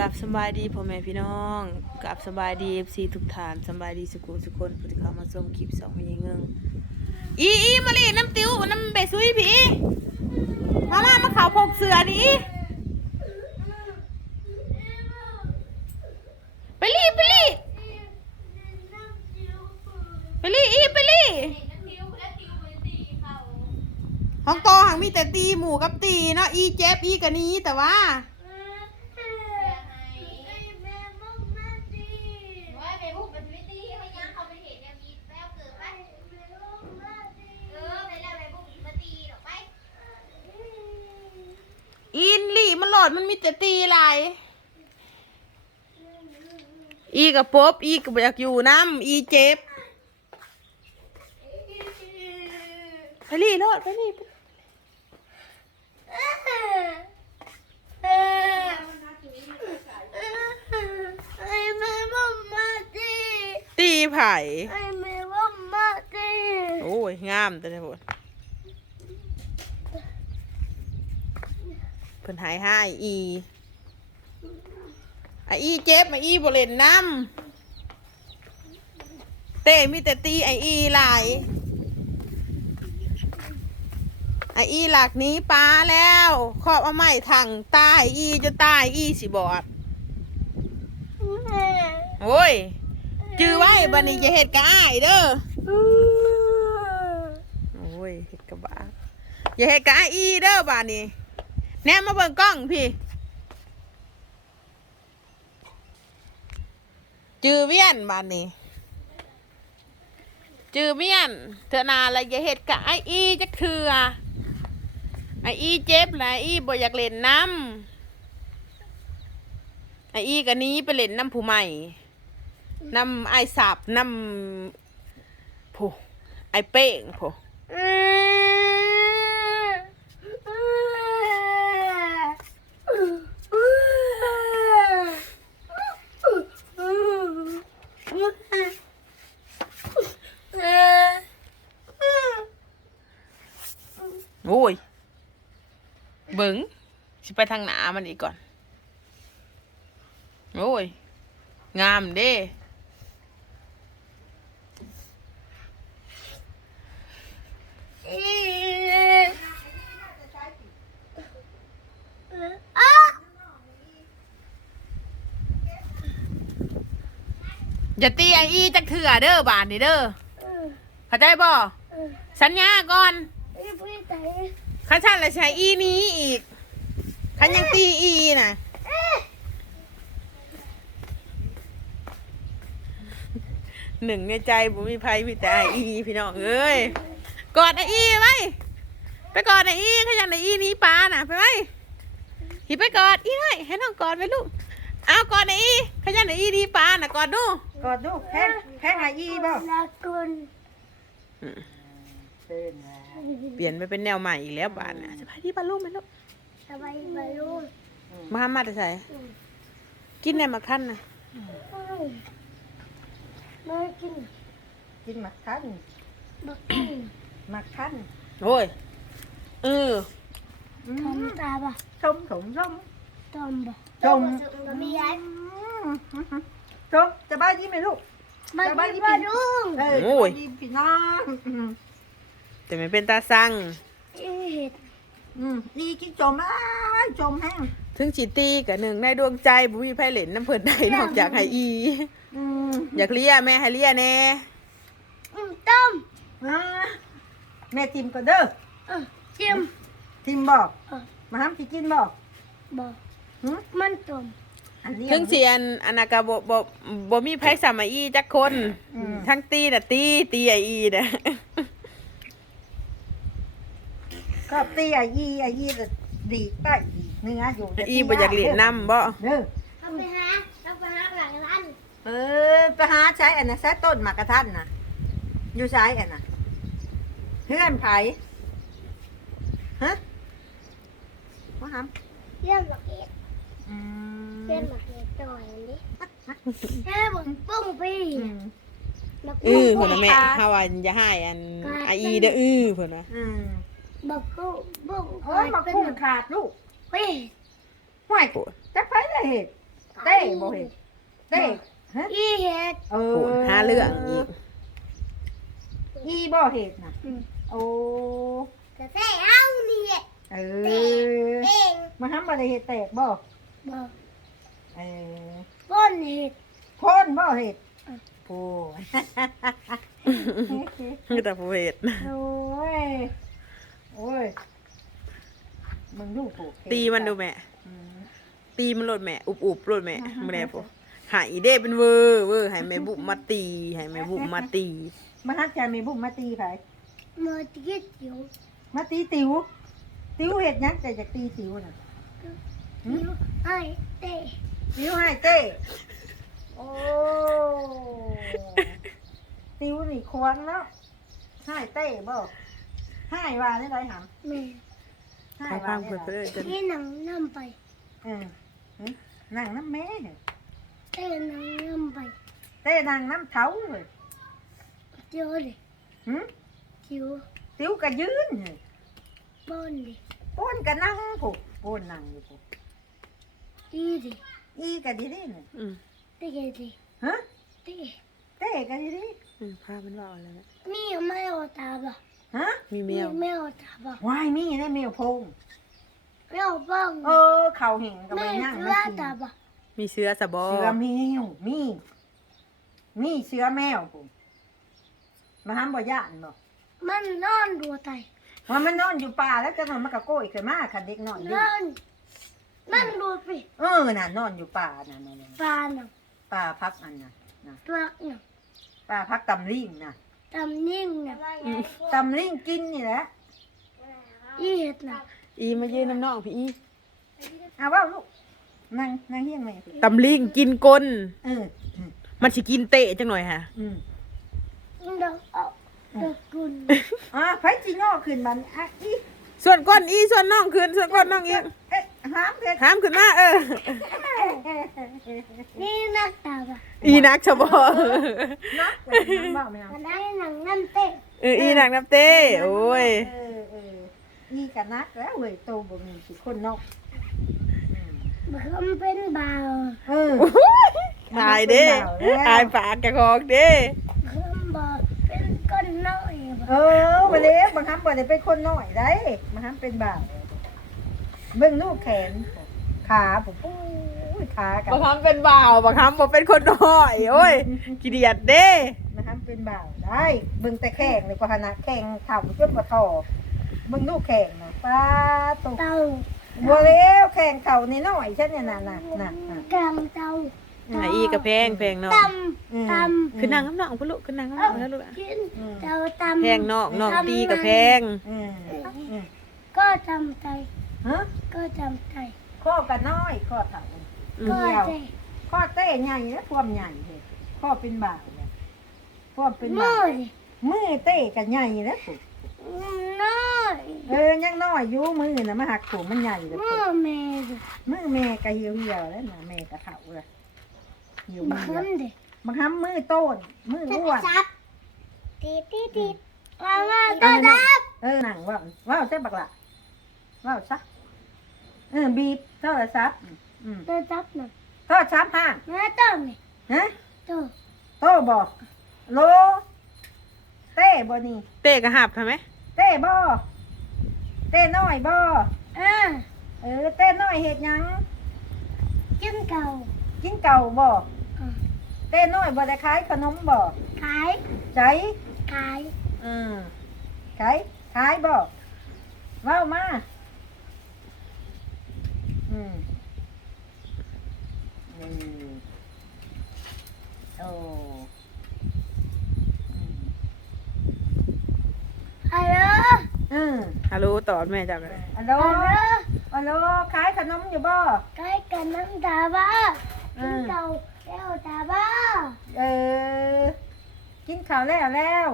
กับสบายดีพ่อแม่พี่น้องกับสบายดีเอฟซีทุกท่านสบายดีสุขุสุคนผู้ที่เข้ามาชมคลิปสองมีเงิงอีอีมาลีน้ำติ้วน้ำเบซุยพี่มามามาข่าวพกเสือดิไปรีไปรีไปรีอีไปรีห้องโตหังมีแต่ตีหมูกับตีเนาะอีเจ็บอีกันนี้แต่ว่า มันหลอดมันมีแต่ตีลายอีกับปบอีกับอยากอยู่น้ำอีเจ็บไปลี่รอดไปลี่ไปตีไผ่โอ้ยงามแต่เนี่ยพด พิ่นหายห้อีไออีเจ็บมาอีบ่เล่นน้ำเต้มีแต่ตีไออีหลายไออีหลักนี้ป้าแล้วครอบเอาไม้ถังตายอีจะตายอีสิบอดโอ้ยจื้อไว้บันนี้จะเห็ดกะอ้ายเด้อโอ้ยเห็ดกะบ้าอย่าเห็ดกะอ้ายอีเด้อบ้านนี้ แนมมาเบิ่งกล้องพี่ จื้อเวียนบ้านนี้ จื้อเวียนเถอนาอะไรอย่าเห็ดกะไออีจักเถื่อไออีเจ็บแหละอีบ่อยากเล่นน้ำไออีกะนี้ไปเล่นน้ำผู้ใหม่น้ำไอสับน้ำผู้ไอเป้งผู้โอ้ย เบิง สิไปทางหนามันอีกก่อน โอ้ย งามเด้อย่าตีไออีจักเถื่อเด้อบานนี่เด้อเข้าใจบ่สัญญาก่อนข้าชันละใช้อีนี้อีก ขันยังตีอีน่ะหนึ่งในใจผมมีภัยมีแต่ไออีพี่น้องเอ้ยกอดไออีไว้ไปกอดไออีขยันไออีหนี้ปลาน่ะไปไว้หิไปกอดอีไว้ให้น้องกอดไว้ลูกเอากอดไออีขยันไออีหนี้ปลาน่ะกอดดูกอดดูแพงแพงหายอีบ่เป็นเปลี่ยนไปเป็นแนวใหม่อีกแล้วบ้านน่ะสบายดีป้าลูกไหมลูก มามาแต่ใส่กินในมาขั้นน่ะกินหมักทันหมักทันโอ้ยเอออืมตาบ่ะชมสมชมตอมบ่ชมมีย้ายชมจะบ้ายิ้มไหมลูกมาจะบ้าดียิ้มบ่ลุงเออจะบ้ายิ้มพี่น้องอืมแต่ไม่เป็นตาสั่งเห็ด อืมอีกินจมอ้ายจมแห้ง ถึงจิตีกับหนึ่งในดวงใจบุมีไพเหล่นน้ำเพิ่นได้นอกจากไฮอี อืมอยากเลียแม่ให้เลียแน่อืมต้มอ่าแม่ทิมก็เด้อเออจิ้มทิมบอกเออมาห้ามสิกินบอกบ่หึมันต้มอันนี้ถึงเสียนอนนากาบบบบ่มีไพสามาอีจักคนอืมทั้งตีน่ะตีตีไออีน่ะ ก็ตีไอ้อีไอ้อีจะดีใต้ดีเนื้ออยู่ไออีบ่อยากเลียนน้ำบ่เด้อเอาไปหาเอาไปหาหลังร้านเออไปหาใช้อันนะใช้ต้นหมากกระทันนะอยู่ใช้อันนะเพื่อนไผฮะว่าหำเยี่ยมหลักเอ็ดอืมเยี่ยมหลักเอ็ดต่อยอันนี้แค่บ่ปุ้งปีอืมบักอืปุ้องเพิ่นน่ะแม่เฮาว่าอย่าให้อันไออีเด้ออือเพิ่นว่าอืม บักกุ้งบุ้งโอ้ยหมากุ้งขาดลูกเฮ้ยห่วยจะไปเลยเหตุเต้บ่เห็ดเต้ฮะอีเห็ดเอโหอหาเรื่องอีกอีบ่เห็ดน่ะอืมโอ้กระเตะเอานี่แหละเอเตะอเองมาทำบ่ได้เห็ดแตกบ่บ่เออก้นเห็ดพ่นบ่เห็ดโอ้ยคือแต่ผู้เฮ็ดโอ้ย โอ้ย มึงดูผูกตีมันดูแม่อืมตีมันโลดแม่ อุบอุบโลดแม่ไม่ได้พอหายเด้เป็นเวอร์เวอร์ให้แม่บุ๋มมาตีให้แม่บุ๋มมาตี มาฮักใจมีบุ้มมาตีไผมาติดอยู่มาตีติ๋วติ๋วเห็ดหยังแต่จากตีติ๋วน่ะอยู่ไอ้เตะติ๋วให้เต้โอ้ติ๋วนี่ควงแล้วให้เต้บ่ให้ว่าได้ไรหำแม่ให้เขาว่าฟังได้เพื่อนไรเพื่อนจนที่หนังน้ำไปเออหึนั่งน้ำแม่เต้หนังน้ำไปเต้นั่งน้ำเท้าเลยเจียวเลยหึจิ๋วติ๋วก็ยืนเลยป้อนเลยโป้นก็นั่งผูกโป้นนั่งอยู่ผูกดีเลยอีก็ดีดีเนี่ยอืมเตะเลยฮะเตะเต้ก็ดีดีอืมพามันว่าอะไรนะมีไม่เอาตาบ่ะ ฮะมีแมมีวไม่เอาตาบ่ะวายมีได้แมวพงไม่เอาบ้างเออเข่าเห็นก็ไม่ไปนั่งเสืมาอกินตาบ่ะมีเชื้อสะบอเสือแมวมีมีเสือแมวผมมาห้ามบ่ย่านบ่มันนอนดูไตว่ามันนอนอยู่ป่าแล้วจะนอนมันก็โก้ยขึ้นมาคันเด็กนอนนดิอนมันดูไปเออน่ะนอนอยู่ป่าน่ะน่ะน่ะปลาหนังป่าพักอันน่ะน่ะปลาหนังป่าพักตำลิงน่ะ ตำนิ่งหนังตำลิงกินนี่แหละอีเห็ดหนังอีมายืนน้ำน้องพี่อีเอาว่าลูกนั่งนั่งเฮียงไหมตำลิงกินก้น เอออืมมันสิกินเตะจังหน่อยฮะ อืมเด็กเอาเด็กกุนอ่าไผจิงอขึ้นมันอะอีส่วนก้นอีส่วนน้องขึ้นส่วนก้นน้องอีกเอ๊ะหามเผ็ดห้ามขึ้นมาเออ นี่นักตาบ่ะ อีนักชะบอนักเลยน้ำบ่าไม่เอามันได้หนังนั่นเตะเอออีนักน้ำเต้โอ้ยเออเอออีกะนักแล้วเว้ยโตบ่มีสิคนนอกมันเป็นบ่าวเออตายเด้ตายปากกระคอกเด้เป็นก้นน้อยเออมาเลยบางครั้งบ่ได้เป็นคนน้อยได้บางครั้งเป็นบ่าวเบิ่งลูกแขนขาผมปุ้ย ขากันบางครั้งเป็นบ่าวบางครั้งบ่เป็นคนน้อย โอ้ยขี้เดียดเด้บางครั้งเป็นบ่าวได้เบิ่งแต่แข้งเลยกว่าขนาดแข้งเข่าจนบ่ทอเบิ่งลูกแข้งน่ะป้าตรงเต่าบัวเลี้ยวแข่งเข่านี่น้อยใช่เนี่ยน่ะน่ะน่ะน่ะกำเต่าอะอีกระแพงแพงน้องตอืมำตำคือนั่งน้ำน้องพุ่นลูกคือนั่งน้ำน้องแล้วลูกอะกินเต่าตำแพงน้องน้องตีกระแพงอืมอืมก็จำใจฮะก็จำใจข้อกันน้อยข้อเถ่า ก็ใจข้อเต้ใหญ่นะความใหญ่เลยข้อเป็นบ่าวเนี่ยความเป็นน้บ่าอวยมือเต้กันใหญ่แล้วปุ๊น้อยเออยังน้อยอยู่มือน่ะมาหักผมมันใหญ่เลยมืปุ๊อแม่ดิมือแม่ก็เหี่ยวเหี่ยวๆแล้วนะแม่ก็เฒ่าเลยเหี่ยวบัมืกอคำดิบางครั้งมือโต้นมืออ้วนจับตีตีตีว่าว่าก็จับ เออหนังว่าว่าวใช่บักละว่าวซะเออบีบโทรศัพท์ อืมก็จับหน่อยโทรศัพท์ห้างแม่ต้องนี่ฮะตัวโตบอกโล เต้บ่นี่ เตะกระหับทำไหมเต้บ่เต้น้อยบ่อ่าเออเต้น้อยเฮ็ดหยัง จิ้มเก่ากินเก่าบ่อ่าเต้น้อยบ่ได้ขายขนมบ่ขายใจขายอืมขายขายบ่เว้ามาอืมอืม โอ้อืมฮัลโหลอืมฮัลโหลตอบแม่จับเลยอัลโหลฮัลโหลอัลโหลขายขนมอยู่บ่ขายกันน้ำตาบ้าอืจิ้มมเก่าแล้วตาบ้าเออ กินข้าวแล้วแล้ว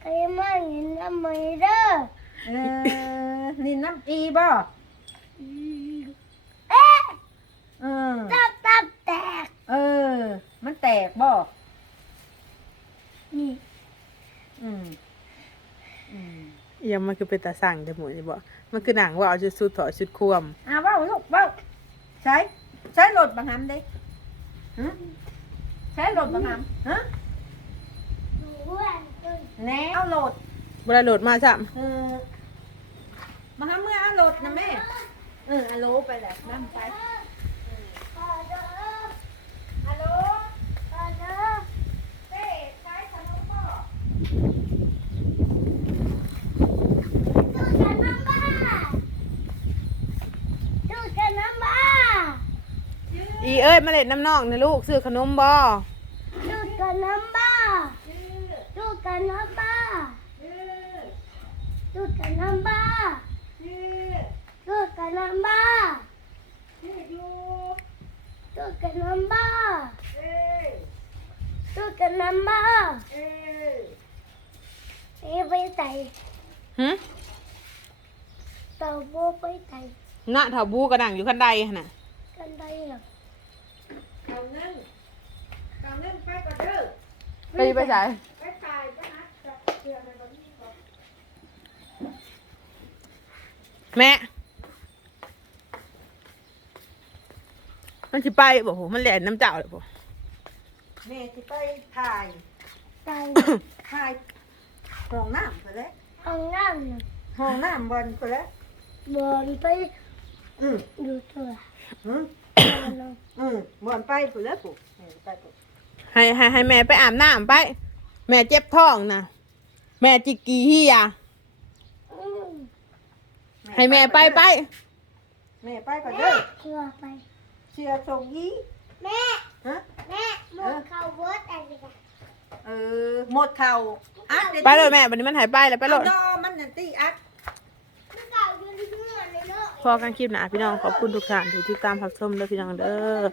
ใครมาเห็นน้ำมันเด้อเออ นี่น้ำอีบ่อืมเอ๊ะ เออ ตับตับแตก เออ มันแตกบ่นี่ อืม อืมเอียังมันคือเป็นตาสั่งแต่หมดนี่บ่มันคือหนังว่าเอาชุดสุดถอดชุดควมอ่าเว้าลูกเว้าใช้ใช้รถบังคับดิหึใช้รถบังคับฮะหนูว่าตัวแนวเอารถเวลาโหลดมาจ้ะเออบังคับเมื่อเอารถนะแม่ เอออะโลไปแหละนั่งไปปลาเด้อ อะโล ปลาเด้อ เต้ใช้ขนมพ่อ ดูกันน้ำบ้าดูกันน้ำบ้า อีเอ้ยมาเล่นน้ำนองนะลูกซื้อขนมบ่ดูกันน้ำบ้าดูกันน้ำบ้าดูกันน้ำบ้าดูกันน้ำบ้าดูกันน้ำบ้าดูกันน้ำบ้า เอ้ไปไหนหึเต่าโบไปไหนงะเถาบูกระดังอยู่ขั้นใดหั่นน่ะ กันได้หรอเอานึ่งเอานึ่งไปก่อนเด้อไปไปใส่ไปถ่ายไปนะจับเชือกไปก่อนนี่ก่อนแม่มันสิไปบ่โหมันแหลนน้ำเจ้าเลยบ่แม่ที่ไปถ่ายตายถ่าย ห้องน้ำไปแล้วเอาน้ำหนึ่งห้องน้ำบอลไปแล้วบอลไปอืมดูตัวอืมบอลอืมบอลไปไปแล้วปุ๊บแม่ไปปุ๊บให้ให้ให้แม่ไปอาบน้ำไป แม่เจ็บท้องนะแม่จิกกี้เฮียอืมให้แม่ไปไป แม่ไปก่อนเด้อเชื่อไป เชียร์ส่งยีแม่ ฮะ แม่หมดเขาวดอะไรกัน เออหมดเข่าอัดดี๋วไปเลยแม่วันนี้มันหายไปแล้วไปเลย เอาดอมันนั่นตีอัดคือเก่าอยู่ที่เมื่อเลยเนาะพอกันคลิปหนะพี่น้องขอบคุณทุกท่านที่ติดตามรับชมเด้อพี่น้องเด้อ